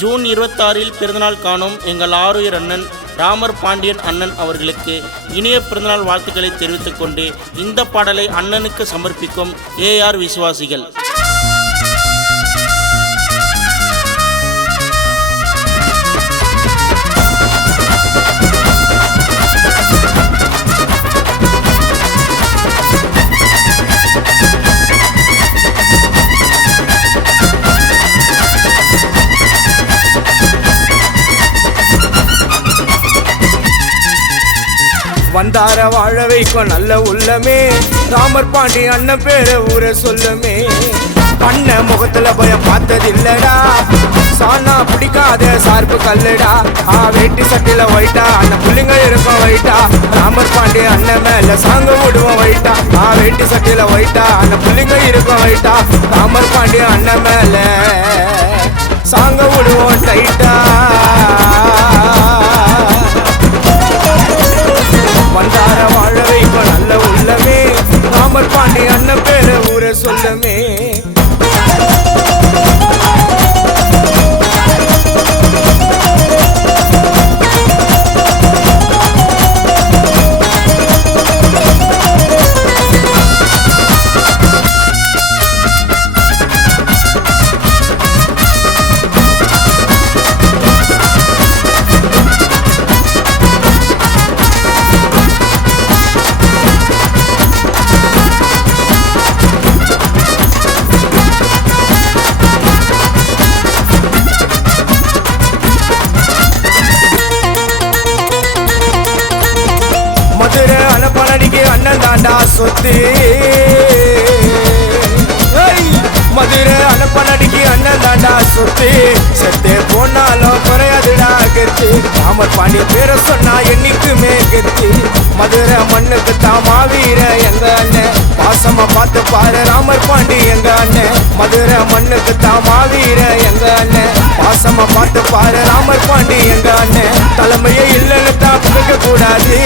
June 26 பிறந்தநாள் காணும் எங்கள் ஆருயிர் அண்ணன் ராமர் பாண்டியன் அண்ணன் அவர்களுக்கு இனிய பிறந்தநாள் வாழ்த்துக்களை தெரிவித்துக் கொண்டு இந்த பாடலை அண்ணனுக்கு சமர்ப்பிக்கும் ஏஆர் விசுவாசிகள். வந்தார வாழ வைக்கும் நல்ல உள்ளமே, ராமர் பாண்டி அண்ணன் பேர ஊரை சொல்லுமே. அண்ணன் முகத்துல பயம் பார்த்ததில்லடா, சானா பிடிக்காத சார்பு கல்லுடா. வேட்டி சட்டில வைட்டா அண்ணன் புள்ளிங்க இருக்கும் வைட்டா, ராமர் பாண்டி அண்ணன் மேல சாங்க விடுவோம் வைட்டா. வேட்டி சட்டில வைட்டா அண்ணன் புள்ளிங்க இருக்கும் வைட்டா, ராமர் பாண்டி அண்ணன் மேல சாங்க விடுவோம் டைட்டா. வந்தார வாழ வைக்கும் நல்ல உள்ளமே, ராமர் பாண்டி அண்ணன் பேர ஊரை சொல்லுமே. மதுரை அனப்பனடிக்கு அண்ணன் தாண்டா சொத்து, மதுரை அனப்பனடிக்கு அண்ணன் தாண்டா சொத்து. செத்தே போனாலும் குறையாதுடா கெத்து, ராமர் பாண்டி பேர சொன்னா என்னைக்குமே கெத்து. மதுரை மண்ணுக்கு தான் மாவீர எங்க அண்ணன், பாசமா பார்த்து பாரு ராமர் பாண்டி எங்க அண்ணன். மதுரை மண்ணுக்கு தான் மாவீர எங்க அண்ணன், பாசமா பார்த்து பாரு ராமர் பாண்டி எங்க அண்ணன். தலைமையே இல்லைன்னு தான் புகைக்க கூடாது,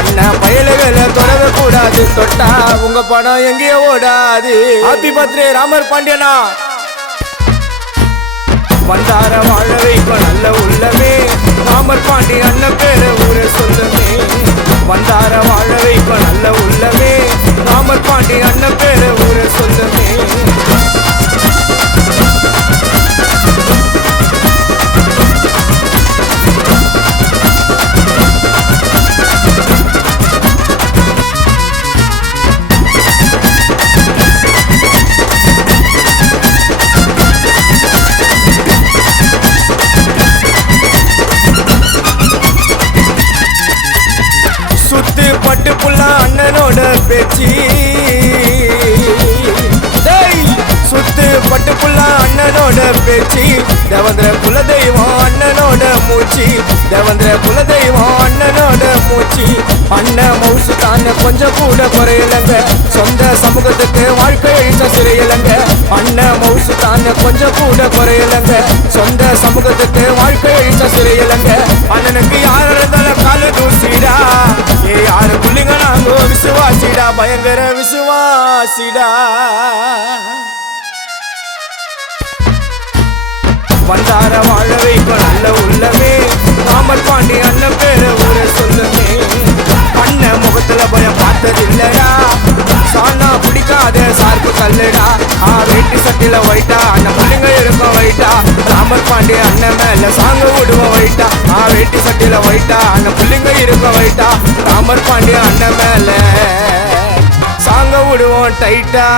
அண்ணன் பயலுகளை தொடர கூடாது, தொட்டா உங்க படம் எங்கேயோ ஓடாது. ஹாப்பி பர்த்டே ராமர் பாண்டியனா. வந்தார வாழ வைக்கும் நல்ல உள்ளமே, ராமர் பாண்டி அண்ணன் பேர ஊரை சொல்லுமே. வந்தார வாழ வைக்கும் நல்ல உள்ளமே, ராமர் பாண்டி அண்ணன் பேர ஊரை சொல்லுமே. சுத்து பட்டு புள்ள அண்ணனோட பேச்சு, சுத்து பட்டு புள்ள அண்ணனோட பேச்சு. தேவந்திர குல தெய்வம் அண்ணனோட மூச்சு, தேவந்திர குல தெய்வம் அண்ணனோட மூச்சு. அண்ணன் மவுசு தானே கொஞ்சம் கூட குறையலங்க, சொந்த சமூகத்துக்கு வாழ்க்கை சிறையலங்க. அண்ணன் மவுசு தானே கொஞ்சம் கூட குறையலங்க, சொந்த சமூகத்துக்கு வாழ்க்கை சிறையலங்க. அண்ணனுக்கு யார் இருந்தாலும் காலு தூசிடா, யாரு புள்ளிங்க நாங்க விசுவாசிடா, பயங்கர விசுவாசிடா. வந்தார வாழ வைக்கும் நல்ல உள்ளமே, ராமர் பாண்டி அண்ணன் பேர ஊரை சொல்லுமே. அண்ணன் முகத்துல பயம் பார்த்ததில்லடா, சானா பிடிக்காத சார்பு கல்லுடா. வேட்டி சட்டில வைட்டா அண்ணன் புள்ளிங்க இருக்கும் வைட்டா, ராமர் பாண்டி அண்ணன் மேல சாங்க விடுவோம் வைட்டா. வேட்டி சட்டில வைட்டா அண்ணன் புள்ளிங்க இருக்கும் வைட்டா, ராமர் பாண்டி அண்ணன் மேல சாங்க விடுவோம் டைட்டா.